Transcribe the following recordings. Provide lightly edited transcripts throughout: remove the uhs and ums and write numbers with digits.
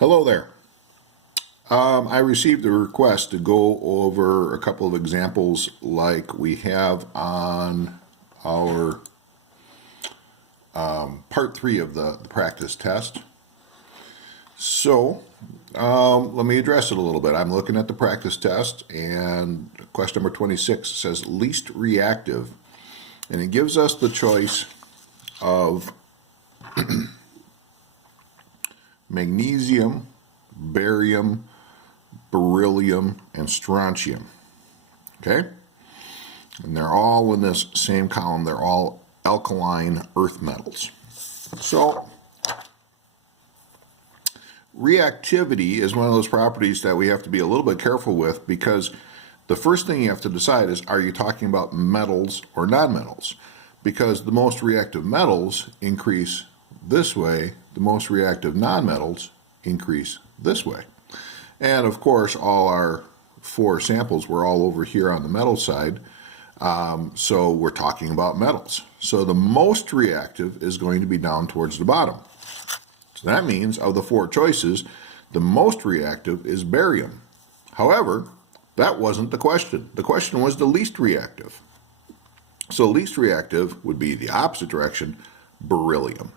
Hello there. I received a request to go over a couple of examples like we have on our part 3 of the practice test. So let me address it a little bit. I'm looking at the practice test, and question number 26 says least reactive, and it gives us the choice of magnesium, barium, beryllium, and strontium. Okay? And they're all in this same column. They're all alkaline earth metals. So, reactivity is one of those properties that we have to be a little bit careful with, because the first thing you have to decide is, are you talking about metals or nonmetals? Because the most reactive metals increase this way, the most reactive nonmetals increase this way. And of course, all our 4 samples were all over here on the metal side, so we're talking about metals. So the most reactive is going to be down towards the bottom. So that means of the 4 choices, the most reactive is barium. However, that wasn't the question. The question was the least reactive. So least reactive would be the opposite direction, beryllium.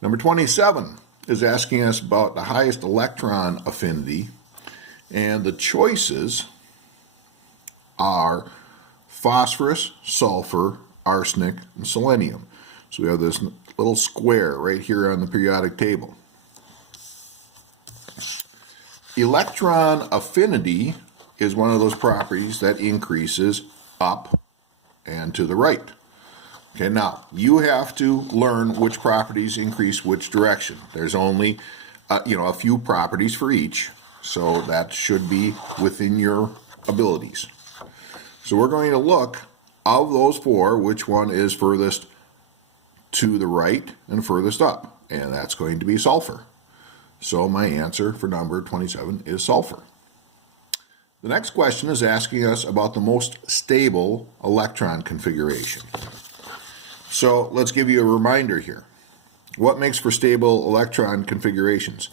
Number 27 is asking us about the highest electron affinity, and the choices are phosphorus, sulfur, arsenic, and selenium. So we have this little square right here on the periodic table. Electron affinity is one of those properties that increases up and to the right. Okay, now you have to learn which properties increase which direction. There's only a few properties for each, so that should be within your abilities. So we're going to look, of those 4, which one is furthest to the right and furthest up, and that's going to be sulfur. So my answer for number 27 is sulfur. The next question is asking us about the most stable electron configuration. So let's give you a reminder here. What makes for stable electron configurations?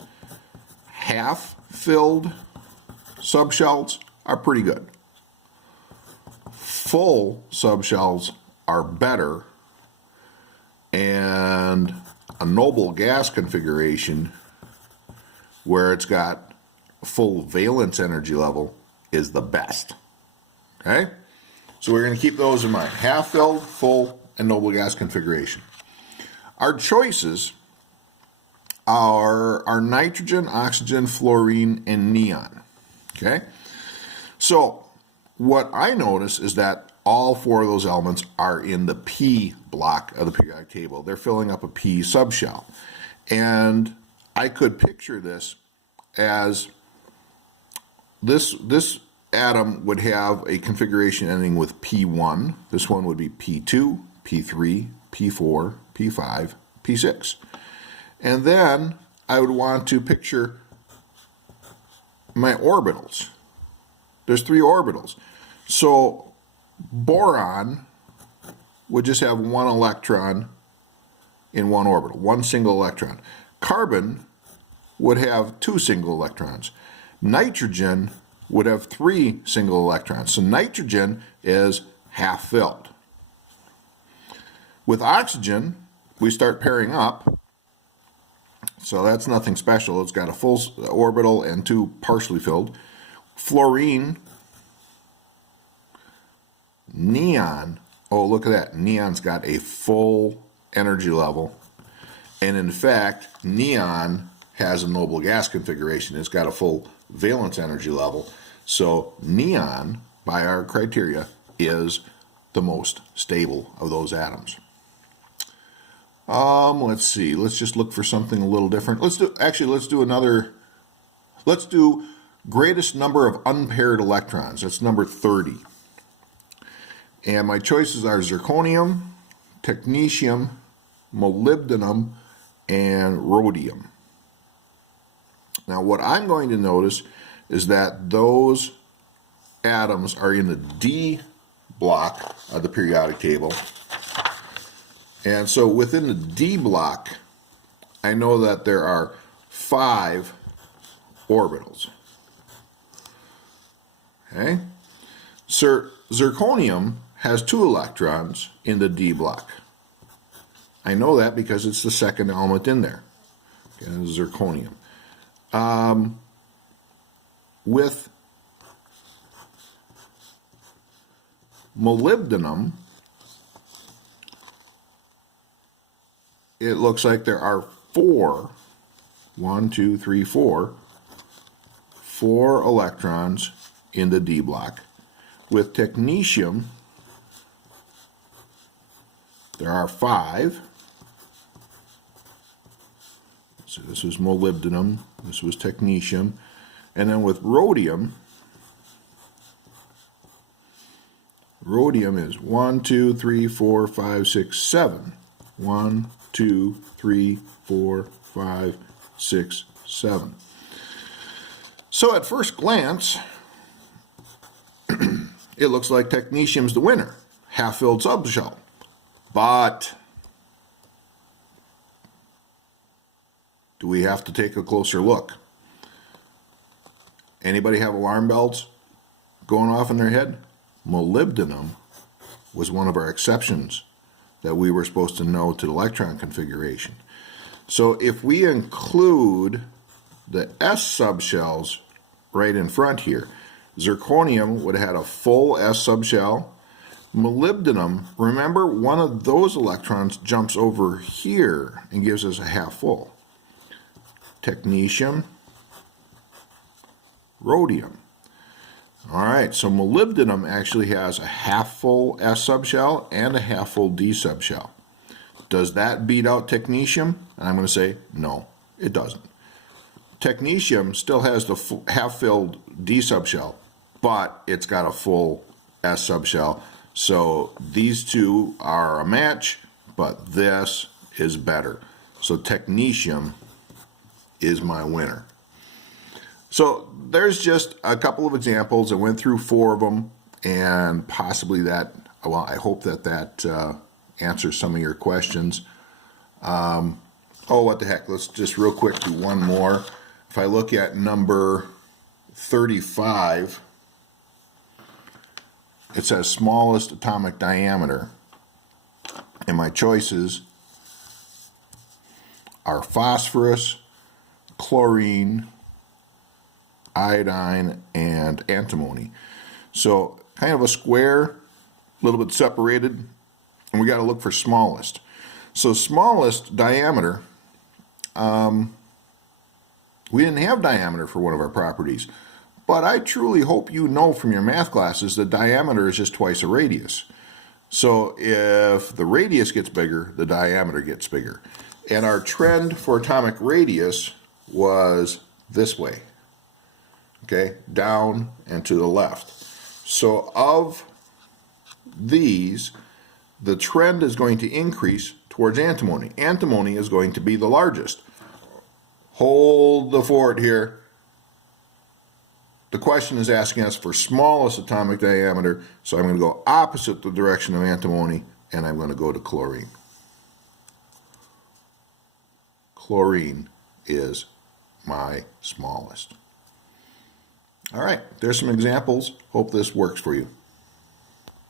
Half-filled subshells are pretty good. Full subshells are better. And a noble gas configuration where it's got full valence energy level is the best. Okay? So we're going to keep those in mind. Half-filled, full, and noble gas configuration. Our choices are nitrogen, oxygen, fluorine, and neon. Okay? So what I notice is that all 4 of those elements are in the P block of the periodic table. They're filling up a P subshell. And I could picture this as this atom would have a configuration ending with P1. This one would be P2, P3, P4, P5, P6. And then I would want to picture my orbitals. There's 3 orbitals. So boron would just have 1 electron in 1 orbital, 1 single electron. Carbon would have 2 single electrons. Nitrogen would have 3 single electrons. So nitrogen is half filled. With oxygen, we start pairing up. So that's nothing special. It's got a full orbital and 2 partially filled. Fluorine, neon, oh, look at that. Neon's got a full energy level. And in fact, neon has a noble gas configuration. It's got a full valence energy level. So neon, by our criteria, is the most stable of those atoms. Let's see. Let's just look for something a little different. Let's do greatest number of unpaired electrons. That's number 30. And my choices are zirconium, technetium, molybdenum, and rhodium. Now what I'm going to notice is that those atoms are in the D block of the periodic table. And so within the D block, I know that there are 5 orbitals. Okay? Zirconium has 2 electrons in the d block. I know that because it's the second element in there. Okay, zirconium. With molybdenum, it looks like there are 4 electrons in the d block. With technetium, there are 5. So this was molybdenum, this was technetium. And then with rhodium, is 1, 2, 3, 4, 5, 6, 7. 1, 2, 3, 4, 5, 6, 7. So at first glance, it looks like technetium's the winner, half-filled subshell. But do we have to take a closer look? Anybody have alarm bells going off in their head? Molybdenum was one of our exceptions that we were supposed to know to the electron configuration. So if we include the S subshells right in front here, zirconium would have had a full S subshell. Molybdenum, remember, one of those electrons jumps over here and gives us a half full. Technetium, rhodium. All right, so molybdenum actually has a half full S subshell and a half full D subshell. Does that beat out technetium? And I'm going to say no, it doesn't. Technetium still has the half-filled D subshell, but it's got a full S subshell. So these two are a match, but this is better. So technetium is my winner. So there's just a couple of examples. I went through 4 of them, and possibly that, well, I hope that answers some of your questions. Oh, what the heck, let's just real quick do one more. If I look at number 35, it says smallest atomic diameter, and my choices are phosphorus, chlorine, iodine, and antimony. So kind of a square, a little bit separated, and we got to look for smallest. So smallest diameter, we didn't have diameter for one of our properties, but I truly hope you know from your math classes that diameter is just twice a radius. So if the radius gets bigger, the diameter gets bigger. And our trend for atomic radius was this way, okay, down and to the left. So of these, the trend is going to increase towards antimony. Antimony is going to be the largest. Hold the fort here. The question is asking us for smallest atomic diameter, so I'm going to go opposite the direction of antimony, and I'm going to go to chlorine. Chlorine is my smallest. All right, there's some examples. Hope this works for you.